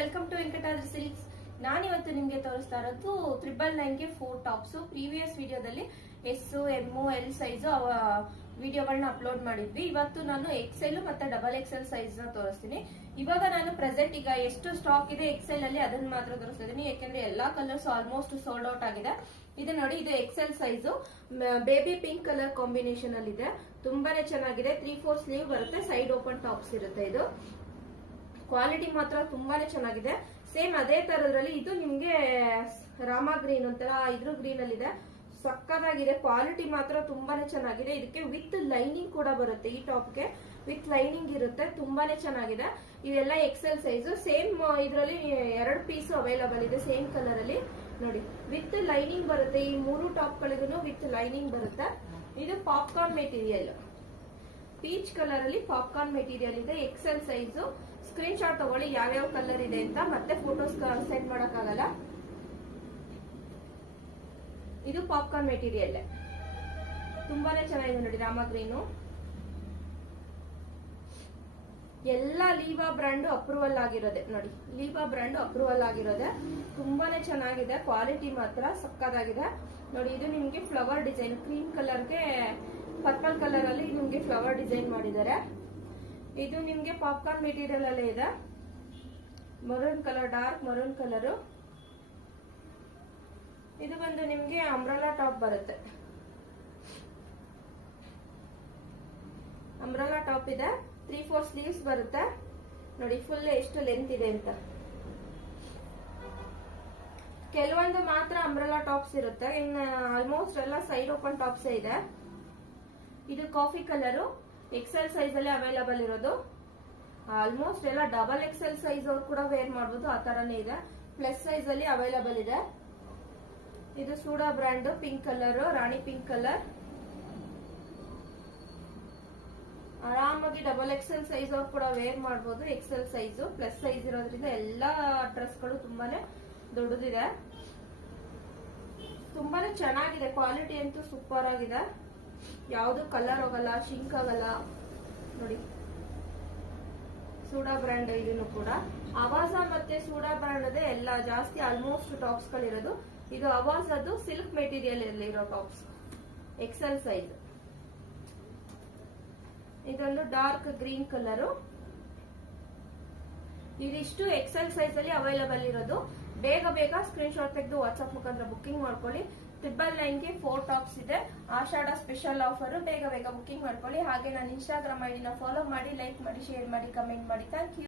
Welcome to Venkatadri silks. ನಾನಿವತ್ತು ನಿಮ್ಗೆ ತೋರಿಸ್ತಾ ಇರೋದು 999ಗೆ 4 ಟಾಪ್ಸ್. ಪ್ರೀವಿಯಸ್ ವಿಡಿಯೋದಲ್ಲಿ ಎಸ್, ಎಂ, ಎಲ್ ಸೈಜ್ ವಿಡಿಯೋಗಳನ್ನ ಅಪ್ಲೋಡ್ ಮಾಡಿದ್ವಿ. ಇವತ್ತು ನಾನು ಎಕ್ಸೆಲ್ ಮತ್ತೆ ಡಬಲ್ ಎಕ್ಸೆಲ್ ಸೈಜ್ ನ ತೋರಿಸ್ತೀನಿ. ಇವಾಗ ನಾನು ಪ್ರೆಸೆಂಟ್ ಈಗ ಎಷ್ಟು ಸ್ಟಾಕ್ ಇದೆ ಎಕ್ಸೆಲ್ ಅಲ್ಲಿ ಅದನ್ನ ಮಾತ್ರ ತೋರಿಸ್ತಾ ಇದೀನಿ, ಯಾಕಂದ್ರೆ ಎಲ್ಲಾ ಕಲರ್ಸ್ ಆಲ್ಮೋಸ್ಟ್ ಸೋಲ್ಡ್ ಔಟ್ ಆಗಿದೆ. ಇದು ನೋಡಿ, ಇದು XL size baby pink colour combination ಅಲ್ಲಿ ಇದೆ. ತುಂಬಾನೇ ಚೆನ್ನಾಗಿದೆ. 3/4 ಸ್ಲೀವ್ ಬರುತ್ತೆ, ಸೈಡ್ ಓಪನ್ ಟಾಪ್ಸ್ ಇರುತ್ತೆ. ಇದು ಕ್ವಾಲಿಟಿ ಮಾತ್ರ ತುಂಬಾನೇ ಚೆನ್ನಾಗಿದೆ. ಸೇಮ್ ಅದೇ ತರದ್ರಲ್ಲಿ ಇದು ನಿಮ್ಗೆ ರಾಮ ಗ್ರೀನ್ ಒಂಥರ ಇದ್ರ ಗ್ರೀನ್ ಅಲ್ಲಿ ಇದೆ. ಸಕ್ಕತ್ತಾಗಿದೆ. ಕ್ವಾಲಿಟಿ ಮಾತ್ರ ತುಂಬಾನೇ ಚೆನ್ನಾಗಿದೆ. ಇದಕ್ಕೆ ವಿತ್ ಲೈನಿಂಗ್ ಕೂಡ ಬರುತ್ತೆ. ಈ ಟಾಪ್ಗೆ ವಿತ್ ಲೈನಿಂಗ್ ಇರುತ್ತೆ. ತುಂಬಾನೇ ಚೆನ್ನಾಗಿದೆ. ಇದೆಲ್ಲ ಎಕ್ಸೆಲ್ ಸೈಜ್. ಸೇಮ್ ಇದರಲ್ಲಿ 2 ಪೀಸ್ ಅವೈಲಬಲ್ ಇದೆ ಸೇಮ್ ಕಲರ್ ಅಲ್ಲಿ. ನೋಡಿ, ವಿತ್ ಲೈನಿಂಗ್ ಬರುತ್ತೆ. ಈ 3 ಟಾಪ್ ಗಳಿಗೂ ವಿತ್ ಲೈನಿಂಗ್ ಬರುತ್ತೆ. ಇದು ಪಾಪ್ಕಾರ್ನ್ ಮೆಟೀರಿಯಲ್, ಪೀಚ್ ಕಲರ್ ಅಲ್ಲಿ ಪಾಪ್ಕಾರ್ನ್ ಮೆಟೀರಿಯಲ್ ಇದೆ. XL size. ಸ್ಕ್ರೀನ್ ಶಾಟ್ ತಗೊಳ್ಳಿ ಯಾವ್ಯಾವ ಕಲರ್ ಇದೆ ಅಂತ, ಮತ್ತೆ ಫೋಟೋಸ್ ಸೆಂಡ್ ಮಾಡಕ್ಕಾಗಲ್ಲ. ಇದು ಪಾಪ್ಕಾರ್ನ್ ಮೆಟೀರಿಯಲ್, ತುಂಬಾನೇ ಚೆನ್ನಾಗಿದೆ ನೋಡಿ. ರಾಮ ಗ್ರೀನು ಎಲ್ಲ ಲೀವಾ ಬ್ರ್ಯಾಂಡ್ ಅಪ್ರೂವಲ್ ಆಗಿರೋದೆ ನೋಡಿ. ಲೀವಾ ಬ್ರ್ಯಾಂಡ್ ಅಪ್ರೂವಲ್ ಆಗಿರೋದೆ. ತುಂಬಾನೇ ಚೆನ್ನಾಗಿದೆ. ಕ್ವಾಲಿಟಿ ಮಾತ್ರ ಸಕ್ಕತ್ತಾಗಿದೆ ನೋಡಿ. ಇದು ನಿಮ್ಗೆ ಫ್ಲವರ್ ಡಿಸೈನ್, ಕ್ರೀಮ್ ಕಲರ್ಗೆ ಪರ್ಪಲ್ ಕಲರ್ ಅಲ್ಲಿ ನಿಮ್ಗೆ ಫ್ಲವರ್ ಡಿಸೈನ್ ಮಾಡಿದ್ದಾರೆ. ಇದು ನಿಮ್ಗೆ ಪಾಪ್ಕಾರ್ನ್ ಮೆಟೀರಿಯಲ್ ಅಲ್ಲೇ ಇದೆ. Maroon colour, dark maroon colour. ಇದು ಬಂದು ನಿಮ್ಗೆ ಅಂಬ್ರೆಲಾ ಟಾಪ್ ಬರುತ್ತೆ. ಅಂಬ್ರೆಲಾ ಟಾಪ್ ಇದೆ. 3/4 ಸ್ಲೀವ್ಸ್ ಬರುತ್ತೆ ನೋಡಿ. ಫುಲ್ ಎಷ್ಟು ಲೆಂತ್ ಇದೆ ಅಂತ. ಕೆಲವೊಂದು ಮಾತ್ರ ಅಂಬ್ರೆಲಾ ಟಾಪ್ಸ್ ಇರುತ್ತೆ, ಇನ್ನು ಆಲ್ಮೋಸ್ಟ್ ಎಲ್ಲ ಸೈಡ್ ಓಪನ್ ಟಾಪ್ಸ್ ಇದೆ. ಇದು ಕಾಫಿ ಕಲರ್, ಎಕ್ಸೆಲ್ ಸೈಜ್ ಅಲ್ಲಿ ಅವೈಲಬಲ್ ಇರೋದು. ಆಲ್ಮೋಸ್ಟ್ ಎಲ್ಲ ಡಬಲ್ ಎಕ್ಸೆಲ್ ಸೈಜ್ ಅವ್ರು ಕೂಡ ವೇರ್ ಮಾಡಬಹುದು, ಆ ತರನೇ ಇದೆ. ಪ್ಲಸ್ ಸೈಜ್ ಅಲ್ಲಿ ಅವೈಲಬಲ್ ಇದೆ. ಇದು ಸೂಡಾ ಬ್ರ್ಯಾಂಡ್, ಪಿಂಕ್ ಕಲರ್, ರಾಣಿ ಪಿಂಕ್ ಕಲರ್. ಆರಾಮಾಗಿ ಡಬಲ್ ಎಕ್ಸೆಲ್ ಸೈಜ್ ಅವ್ರು ಕೂಡ ವೇರ್ ಮಾಡಬಹುದು. ಎಕ್ಸೆಲ್ ಸೈಜ್ ಪ್ಲಸ್ ಸೈಜ್ ಇರೋದ್ರಿಂದ ಎಲ್ಲಾ ಡ್ರೆಸ್ ಗಳು ತುಂಬಾನೇ ದೊಡ್ಡದಿದೆ. ತುಂಬಾನೇ ಚೆನ್ನಾಗಿದೆ. ಕ್ವಾಲಿಟಿ ಅಂತೂ ಸೂಪರ್ ಆಗಿದೆ. ಯಾವುದು ಕಲರ್ ಹೋಗಲ್ಲ, ಶಿಂಕ್ ಆಗಲ್ಲ ನೋಡಿ. ಸೂಡಾ ಬ್ರ್ಯಾಂಡ್ ಇದನ್ನು ಕೂಡ. ಅವಾಜ ಮತ್ತೆ ಸೂಡಾ ಬ್ರ್ಯಾಂಡ್ ಅದೇ ಎಲ್ಲ ಜಾಸ್ತಿ ಆಲ್ಮೋಸ್ಟ್ ಟಾಪ್ಸ್ ಗಳಿರೋದು. ಇದು ಅವಾಜ್, ಅದು ಸಿಲ್ಕ್ ಮೆಟೀರಿಯಲ್ ಇರೋ ಟಾಪ್ಸ್, ಎಕ್ಸೆಲ್ ಸೈಜ್. ಇದೊಂದು ಡಾರ್ಕ್ ಗ್ರೀನ್ ಕಲರ್. ಇದಿಷ್ಟು ಎಕ್ಸೆಲ್ ಸೈಜ್ ಅಲ್ಲಿ ಅವೈಲಬಲ್ ಇರೋದು. ಬೇಗ ಬೇಗ ಸ್ಕ್ರೀನ್ ಶಾಟ್ ತೆಗೆದು ವಾಟ್ಸ್ಆಪ್ ಮುಖಾಂತರ ಬುಕ್ಕಿಂಗ್ ಮಾಡ್ಕೊಳ್ಳಿ. 999ಗೆ 4 ಟಾಪ್ಸ್ ಇದೆ. Ashada special offer. ಬೇಗ ಬೇಗ ಬುಕ್ಕಿಂಗ್ ಮಾಡ್ಕೊಳ್ಳಿ. ಹಾಗೆ ನನ್ನ ಇನ್ಸ್ಟಾಗ್ರಾಮ್ ಐಡಿನ ಫಾಲೋ ಮಾಡಿ, ಲೈಕ್ ಮಾಡಿ, ಶೇರ್ ಮಾಡಿ, ಕಮೆಂಟ್ ಮಾಡಿ. Thank you.